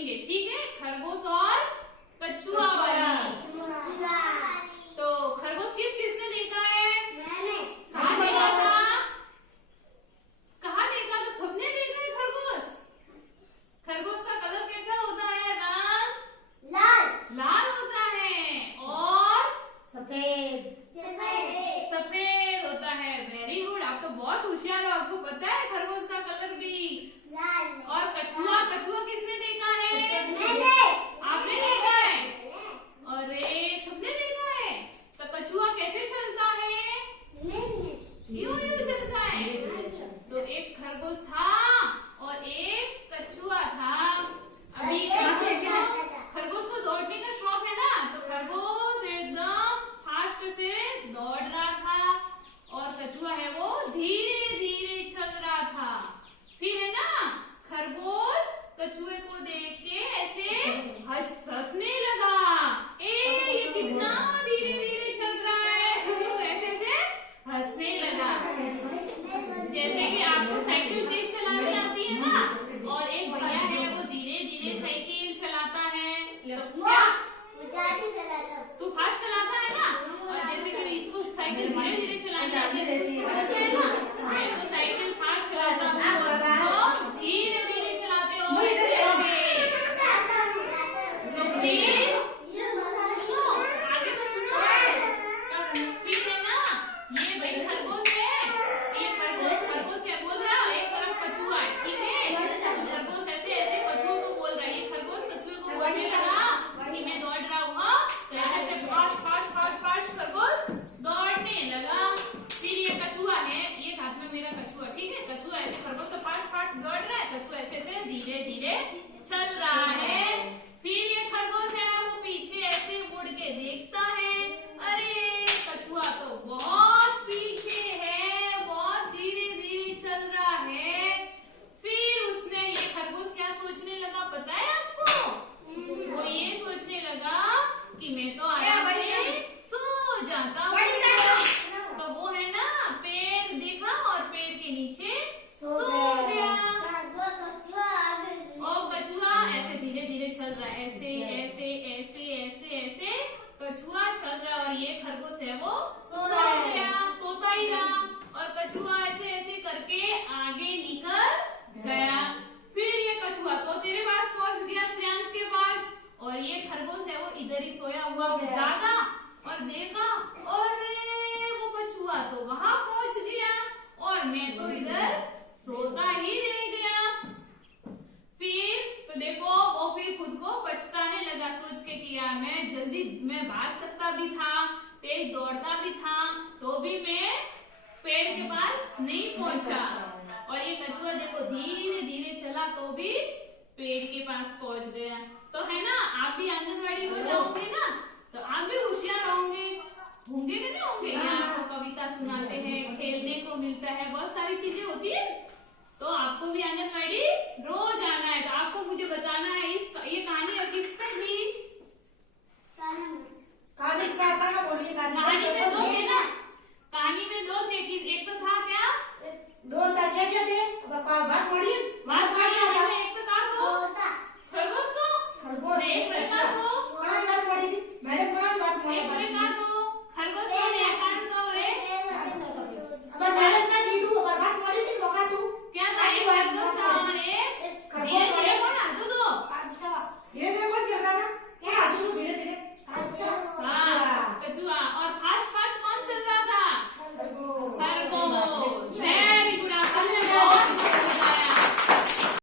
बनेंगे, ठीक है। खरगोश और कछुआ वाली। तो खरगोश किसने देखा है? कहाँ देखा था? कहाँ देखा था? सबने देखा है खरगोश। खरगोश का कलर कैसा होता है? रंग लाल होता है और सफेद होता है। वेरी गुड, आप तो बहुत होशियार हो, आपको पता है खरगोश का कलर भी। और कछुआ किसने देखा है? आपने देखा है? अरे सबने देखा है। तो कछुआ कैसे चलता है? यूं चलता है। तो एक खरगोश था और एक कछुआ था। अभी खरगोश को दौड़ने का शौक है ना, तो खरगोश एकदम फास्ट से दौड़ रहा था और कछुआ है वो धीरे धीरे चल रहा था। फिर है ना खरगोश कछुए को देख के ऐसे हंसने लगा। ये कितना धीरे धीरे चल रहा है। ऐसे हंसने लगा। जैसे कि आपको साइकिल तेज चलानी आती है ना, और एक भैया है वो धीरे धीरे साइकिल चलाता है। तू फास्ट चलाता है ना, और जैसे कि इसको साइकिल धीरे धीरे चलानी आती है तो उसको बोलते हैं ना, मैं तो साइकिल फास्ट चलाता हूँ, तो धीरे धीरे चलाते हो ऐसे। तो फिर सुनो, आगे तो सुनो। फिर है ना ये भाई खरगोश है, ये खरगोश क्या बोल रहा है? एक तरफ कछुआ है, ठीक है। तो खरगोश ऐसे कछुए को बोल रहा है। ये खरगोश कछुए को बोलने लगा कि मैं दौड़ रहा हूँ। तो ऐसे फास्ट खरगोश दौड़ने लगा। फिर ये कछुआ है, ये हाथ में मेरा कछुआ, ठीक है। कछुआ ऐसे खरगोश तो फास्ट दौड़ रहा है, कछुआ ऐसे धीरे धीरे चल रहा है। फिर ये खरगोश है वो पीछे ऐसे मुड़ के देखता है, अरे कछुआ तो बहुत पीछे है, बहुत धीरे धीरे चल रहा है। फिर उसने ये खरगोश क्या सोचने लगा पता है आपको? वो ये सोचने लगा कि मैं तो आराम से सो जाता हूँ। तो वो है ना पेड़ देखा और पेड़ के नीचे सो गया। और कछुआ ऐसे धीरे धीरे चल रहा है, ऐसे कछुआ चल रहा है और ये खरगोश है वो सो गया, सोता ही रहा। और कछुआ ऐसे करके आगे निकल गया। फिर ये कछुआ तो तेरे पास पहुंच गया, श्रेयांश के पास, और ये खरगोश है वो इधर ही सोया हुआ जागा और देखा, अरे वो कछुआ तो वहां पहुंच गया और मैं तो इधर सोता ही रह गया। फिर तो देखो वो फिर खुद को पछताने लगा, सोच के कि यार मैं भाग सकता भी था, तेज दौड़ता भी था, तो भी मैं पेड़ के पास नहीं पहुंचा। और ये कछुआ देखो धीरे धीरे चला तो भी पेड़ के पास पहुंच गया। तो है ना, आप भी आंगनवाड़ी हो जाओगे ना, तो आप भी होशियार होंगे कि नहीं होंगे। यहाँ आपको कविता सुनाते हैं, खेलने को मिलता है, बहुत सारी चीजें होती है। तो आपको भी आंगनवाड़ी रोज आना है। तो आपको मुझे बताना